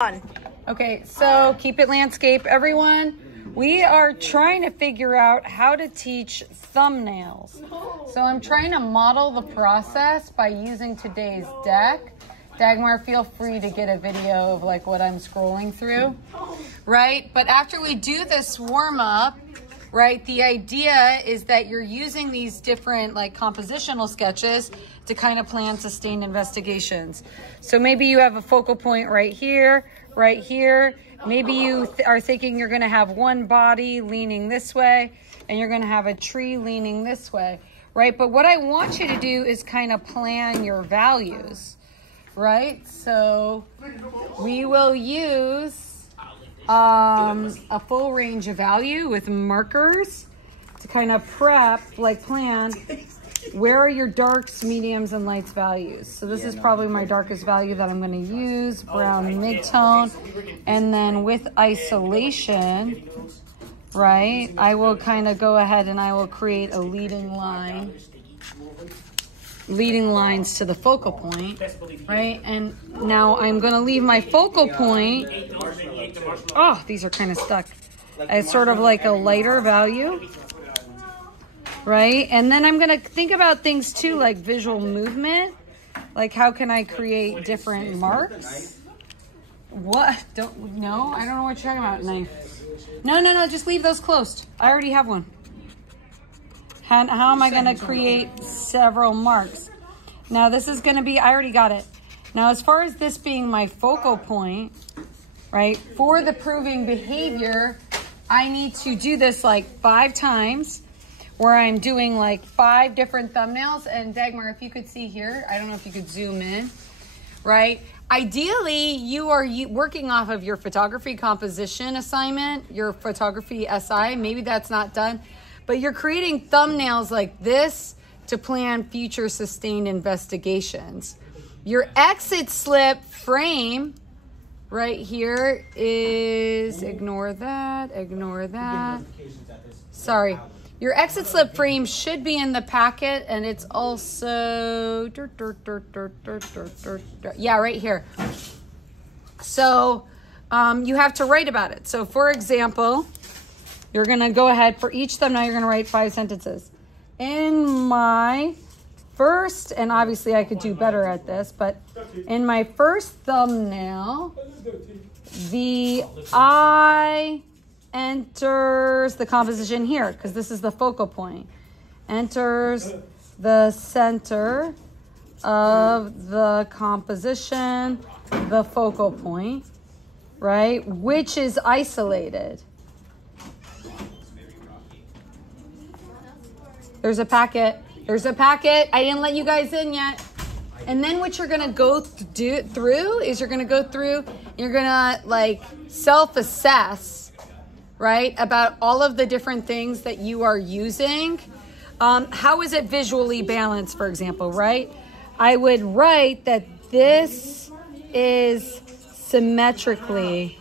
Okay, so keep it landscape, everyone. We are trying to figure out how to teach thumbnails. So I'm trying to model the process by using today's deck. Dagmar, feel free to get a video of like what I'm scrolling through, right? But after we do this warm up, right, the idea is that you're using these different like compositional sketches to kind of plan sustained investigations. So maybe you have a focal point right here, right here. Maybe you are thinking you're going to have one body leaning this way and you're going to have a tree leaning this way, right? But what I want you to do is kind of plan your values, right? So we will use a full range of value with markers to kind of prep, like plan, where are your darks, mediums, and lights values. So this is probably my darkest value that I'm going to use, brown midtone. And then with isolation, right, I will kind of go ahead and I will create a leading line. Leading lines to the focal point, right? And now I'm going to leave my focal point. Oh, these are kind of stuck. It's sort of like a lighter value, right? And then I'm going to think about things too, like visual movement. Like how can I create different marks? What? I don't know what you're talking about, knife. No, just leave those closed. I already have one. How am I going to create several marks? Now this is going to be, I already got it. Now as far as this being my focal point, right, for the proving behavior, I need to do this like 5 times where I'm doing like 5 different thumbnails. And Dagmar, if you could see here, I don't know if you could zoom in, right? Ideally, you are working off of your photography composition assignment, your photography SI. Maybe that's not done. But you're creating thumbnails like this to plan future sustained investigations. Your exit slip frame right here is, ignore that. Sorry. Your exit slip frame should be in the packet, and it's also, yeah, right here. So you have to write about it. So for example, you're going to go ahead for each thumbnail, you're going to write 5 sentences. In my first, and obviously I could do better at this, but in my first thumbnail, the eye enters the composition here, because this is the focal point. Enters the center of the composition, the focal point, right? Which is isolated. There's a packet. I didn't let you guys in yet. And then what you're going to go through is you're going to go through, you're going to like self-assess, right, about all of the different things that you are using. How is it visually balanced, for example, right? I would write that this is symmetrically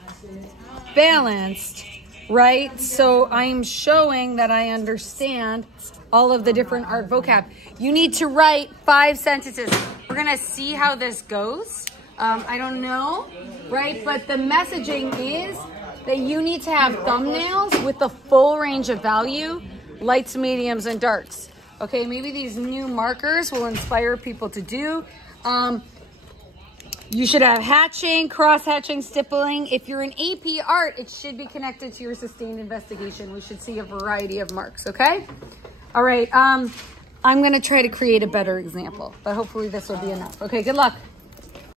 balanced, right? So I'm showing that I understand all of the different art vocab. You need to write 5 sentences. We're gonna see how this goes. I don't know, right? But the messaging is that you need to have thumbnails with the full range of value, lights, mediums, and darks. Okay, maybe these new markers will inspire people to do. You should have hatching, cross-hatching, stippling. If you're in AP art, it should be connected to your sustained investigation. We should see a variety of marks, okay? All right, I'm gonna try to create a better example, but hopefully this will be enough. Okay, good luck.